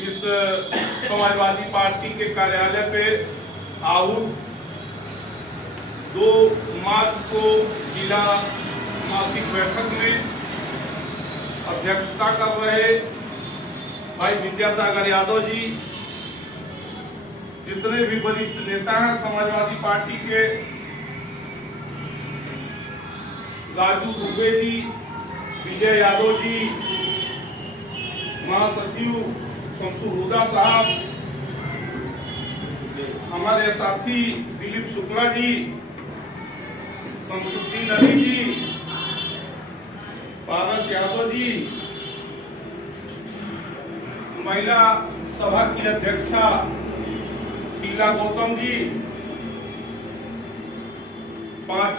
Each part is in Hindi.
इस समाजवादी पार्टी के कार्यालय पे आहूत 2 मार्च को जिला मासिक बैठक में अध्यक्षता कर रहे भाई विद्यासागर यादव जी, जितने भी वरिष्ठ नेता हैं समाजवादी पार्टी के, राजू दुबे जी, विजय यादव जी, महासचिव शमसुर हुदा साहब, हमारे साथी दिलीप शुक्ला जी, शमसुद्दीन अली जी, पारस यादव जी, महिला सभा की अध्यक्षा शीला गौतम जी, 5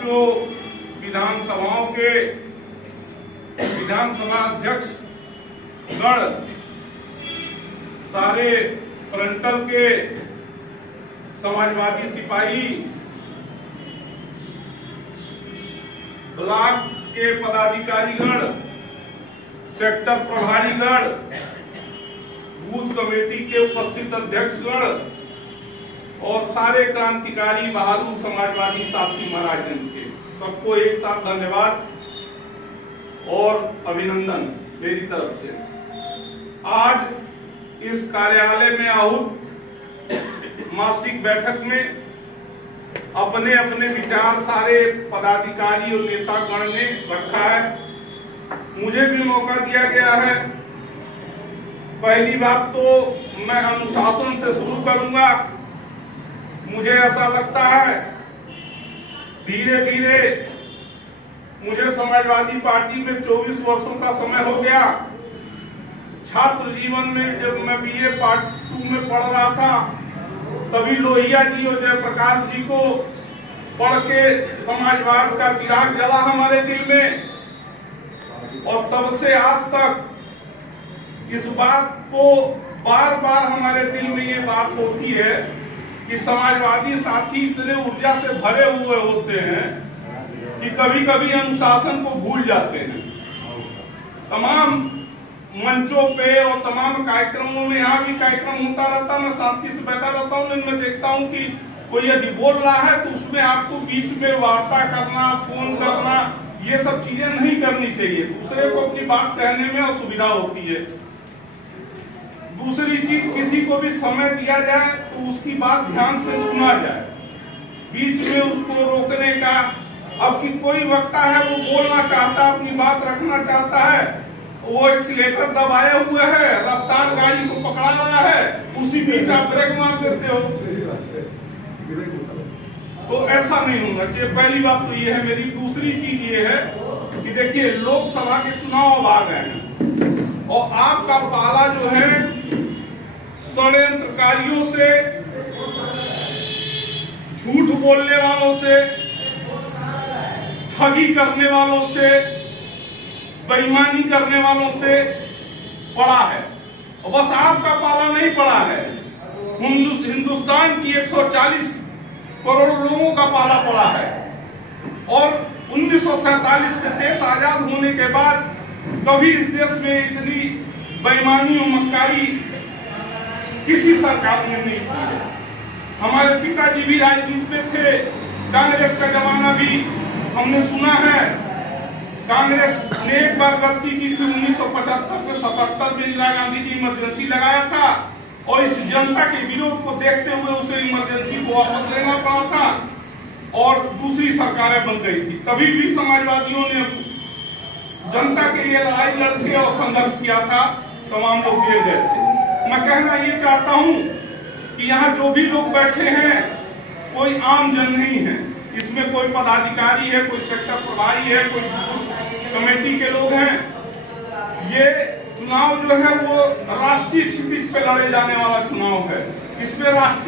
विधानसभाओं के विधानसभा अध्यक्ष गण, सारे फ्रंटल के समाजवादी सिपाही, ब्लॉक के पदाधिकारीगण, सेक्टर प्रभारीगण, बूथ कमेटी के उपस्थित अध्यक्षगण और सारे क्रांतिकारी बहादुर समाजवादी साथी महाराजन के सबको एक साथ धन्यवाद और अभिनंदन मेरी तरफ से। आज इस कार्यालय में आहूत मासिक बैठक में अपने अपने विचार सारे पदाधिकारी और नेतागण ने रखा है। मुझे भी मौका दिया गया है। पहली बात तो मैं अनुशासन से शुरू करूंगा। मुझे ऐसा लगता है धीरे धीरे, मुझे समाजवादी पार्टी में 24 वर्षों का समय हो गया। छात्र जीवन में जब मैं BA पार्ट 2 में पढ़ रहा था, तभी लोहिया जी और जयप्रकाश जी को पढ़ के समाजवाद का चिराग जला हमारे दिल में, और तब से आज तक इस बात को बार बार हमारे दिल में ये बात होती है कि समाजवादी साथी इतने ऊर्जा से भरे हुए होते हैं कि कभी कभी अनुशासन को भूल जाते हैं। तमाम मंचों पे और तमाम कार्यक्रमों में, यहाँ भी कार्यक्रम होता रहता, मैं साथी से बैठा रहता हूँ, लेकिन मैं देखता हूँ कि कोई यदि बोल रहा है तो उसमें आपको बीच में वार्ता करना, फोन करना, ये सब चीजें नहीं करनी चाहिए। दूसरे को अपनी बात कहने में असुविधा होती है। दूसरी चीज, किसी को भी समय दिया जाए तो उसकी बात ध्यान से सुना जाए, बीच में उसको रोकने का। अब कि कोई वक्ता है वो बोलना चाहता है, अपनी बात रखना चाहता है, वो एक्सीलेटर दबाए हुए है, रफ्तार गाड़ी को पकड़ा रहा है, उसी बीच आप ब्रेक मार देते हो, तो ऐसा नहीं होना चाहिए। पहली बात तो ये है मेरी। दूसरी चीज ये है कि देखिए, लोकसभा के चुनाव आ गए हैं और आपका पाला जो है षड्यंत्रकारियों से, झूठ बोलने वालों से, ठगी करने वालों से, बेईमानी करने वालों से पड़ा है। और बस आपका पाला नहीं पड़ा है, हिंदुस्तान की 140 करोड़ लोगों का पाला पड़ा है। और 1947 से देश आजाद होने के बाद कभी इस देश में इतनी बेईमानी और मक्कारी किसी सरकार ने नहीं की है। हमारे पिताजी भी राजनीति में थे, कांग्रेस का जमाना भी हमने सुना है। कांग्रेस ने एक बार गलती की थी, 1975 से 77 में इंदिरा गांधी जी इमरजेंसी लगाया था, और इस जनता के विरोध को देखते हुए उसे इमरजेंसी को वापस लेना पड़ा था और दूसरी सरकारें बन गई थी। तभी भी समाजवादियों ने जनता के लिए लड़ाई लड़के और संघर्ष किया था, तमाम लोग जेल गए थे। मैं कहना ये चाहता हूँ कि यहाँ जो भी लोग बैठे हैं कोई आम जन नहीं है। इसमें कोई पदाधिकारी है, कोई सेक्टर प्रभारी है, कोई कमेटी के लोग हैं। ये चुनाव जो है वो राष्ट्रीय क्षितिज पे लड़े जाने वाला चुनाव है। इसमें राष्ट्रीय